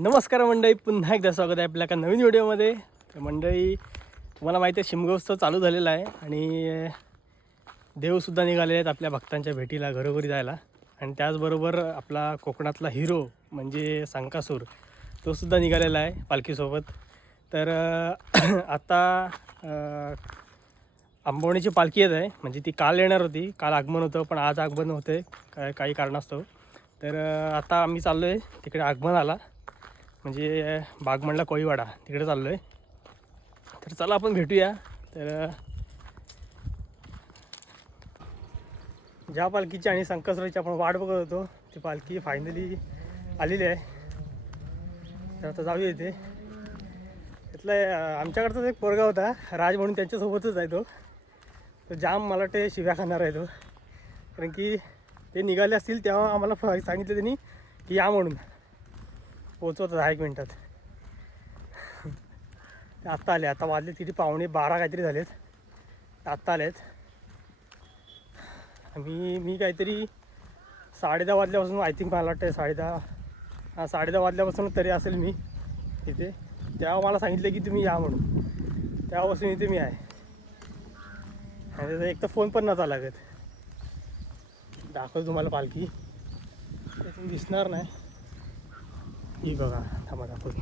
नमस्कार मंडळी, पुन्हा एकदा स्वागत आहे आपल्या एका नवीन व्हिडिओमध्ये. तर मंडळी, तुम्हाला माहिती आहे शिमगोत्सव चालू झालेला आहे आणि देवसुद्धा निघाले आहेत आपल्या भक्तांच्या भेटीला, घरोघरी जायला. आणि त्याचबरोबर आपला कोकणातला हिरो म्हणजे संकासूर तोसुद्धा निघालेला आहे पालखीसोबत. तर आता आंबवणीची पालखी येत आहे, म्हणजे ती काल येणार होती, काल आगमन होतं पण आज आगमन होते काही कारणास्तव. तर आता आम्ही चाललो आहे तिकडे, आगमन आला म्हणजे बागमंडला कोळीवाडा तिकडे चाललो आहे. तर चला आपण भेटूया. तर ज्या पालखीची आणि संकसराची आपण वाट बघत होतो ती पालखी फायनली आलेली आहे. तर आता जाऊया इथे. इथलं आमच्याकडचाच एक पोरगा होता राज म्हणून, त्यांच्यासोबतच आहे तो. तो जाम मला वाटते शिव्या खाणार आहे तो, कारण की ते निघाले असतील तेव्हा आम्हाला सांगितलं त्यांनी की या म्हणून, पोचवतं 10 मिनिटात. आत्ता आले, आता वाजले तिथे 11:15 काहीतरी झालेत, आत्ता आलेत. मी काहीतरी 10:30 वाजल्यापासून, आय थिंक मला वाटतं 10:30 वाजल्यापासून तरी असेल मी इथे. तेव्हा मला सांगितलं की तुम्ही या म्हणून, तेव्हापासून इथे मी आहे. आणि त्याचा एक तर फोन पण नव्हता लागत. दाखवतो तुम्हाला पालखी, त्यातून दिसणार नाही ही बघा, थांबा दाखवतो.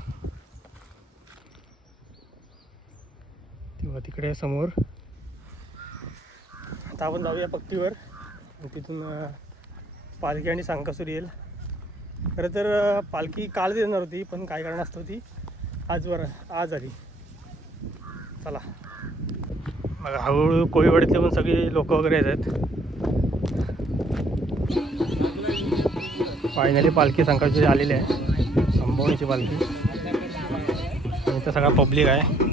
तेव्हा तिकडे समोर. आता आपण जाऊया पट्टीवर, तिथून पालखी आणि संकासूर येईल. खरं तर पालखी काल येणार होती पण काय कारणास्तव ती आज आली. चला बघा, हळूहळू कोळीवाडीतले पण सगळे लोक वगैरे येत आहेत. फायनली पालखी संकासूर आलेली आहे, आंबवणीची पालखी. आणि इथं सगळा पब्लिक आहे.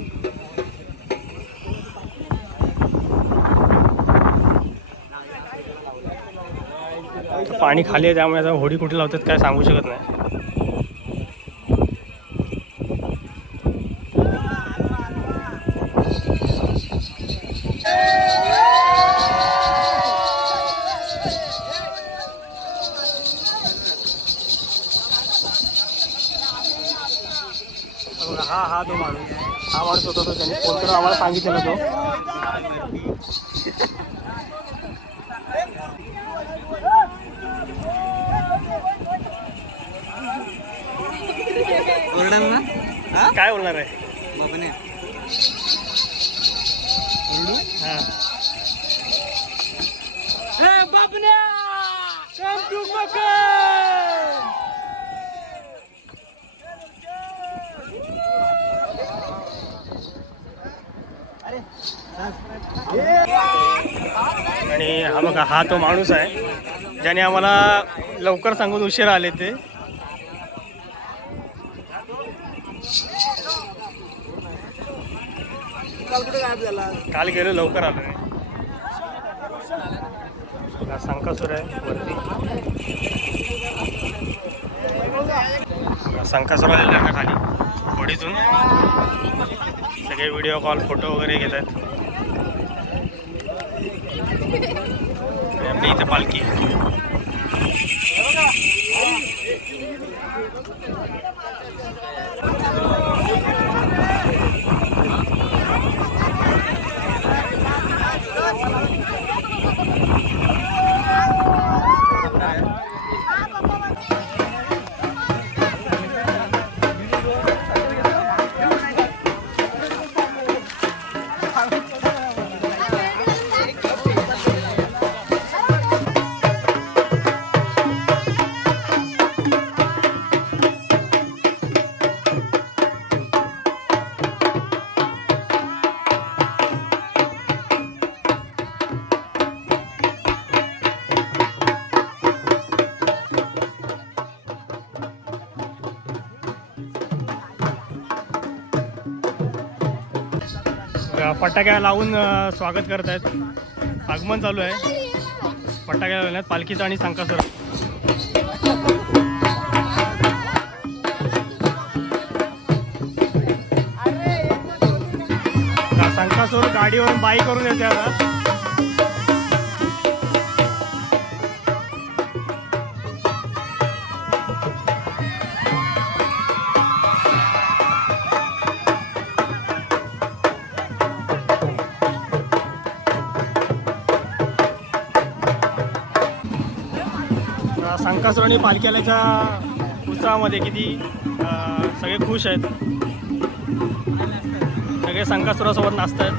पाणी खाली आहे त्यामुळे आता होडी कुठे लावतात काय सांगू शकत नाही. हा तो माणूस होता, तो त्याने फोन करून आम्हाला सांगितलेला तो. काय बोलणार आहे आणि हा बघा, हा तो माणूस आहे ज्याने आम्हाला लवकर सांगून उशिरा आले. ते काल गेलो, लवकर आलो. संकासूर आहे वरती, संकासूर आलेला का खाली होडीतून. सगळे व्हिडिओ कॉल, फोटो वगैरे घेत आहेत. आणि आपली इथे पालखी. फटाक्या लावून स्वागत करत आहेत. आगमन चालू आहे, फटाक्या लावल्यात पालखीचा आणि संकासूर. संकासूर गाडीवरून बाईकवरून येते आता. संकासुर आणि पालखी आल्याच्या उत्सवामध्ये किती सगळे खुश आहेत. सगळे संकासुरासोबत नाचतात.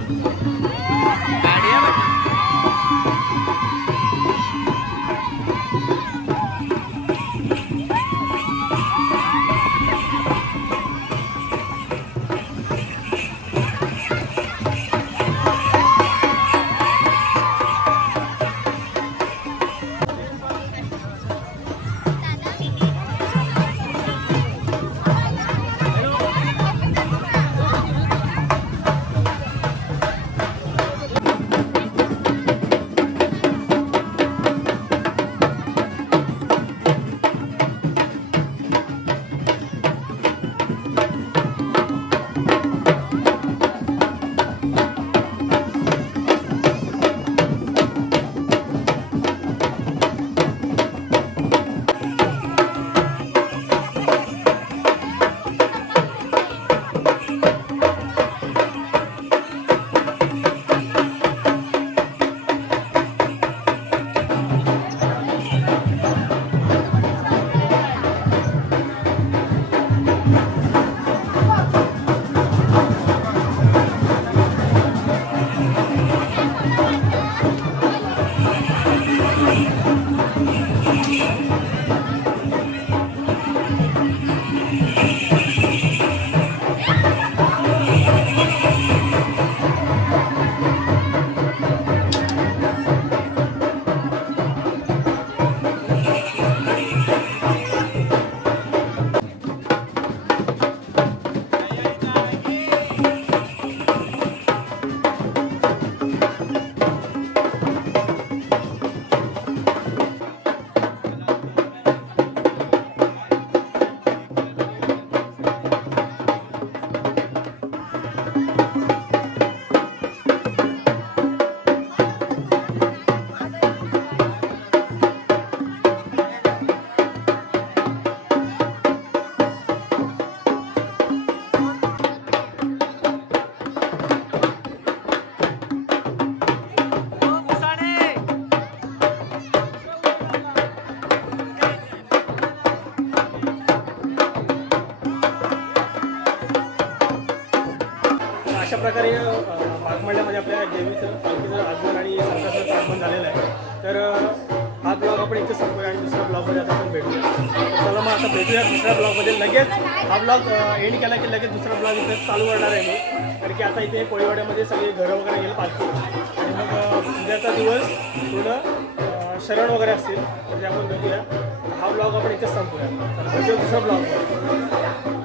अशा प्रकारे माघमंडळामध्ये आपल्या देवीचं पालखीचं आगमन आणि संकासाचं आगमन झालेलं आहे. तर हा ब्लॉग आपण इथे संपूया आणि दुसऱ्या ब्लॉगमध्ये आता आपण भेटूया. तर चला मग आता भेटूया दुसऱ्या ब्लॉगमध्ये. लगेच हा ब्लॉग एंड केला की लगेच दुसरा ब्लॉग इथे चालू करणार आहे मी. कारण की आता इथे कोळीवाड्यामध्ये सगळे घरं वगैरे येईल पालखी आणि मग उद्याचा दिवस थोडं शरण वगैरे असतील तर ते आपण भेटूया. हा ब्लॉग आपण इथेच संपूया. तर भेटूया दुसरा ब्लॉग.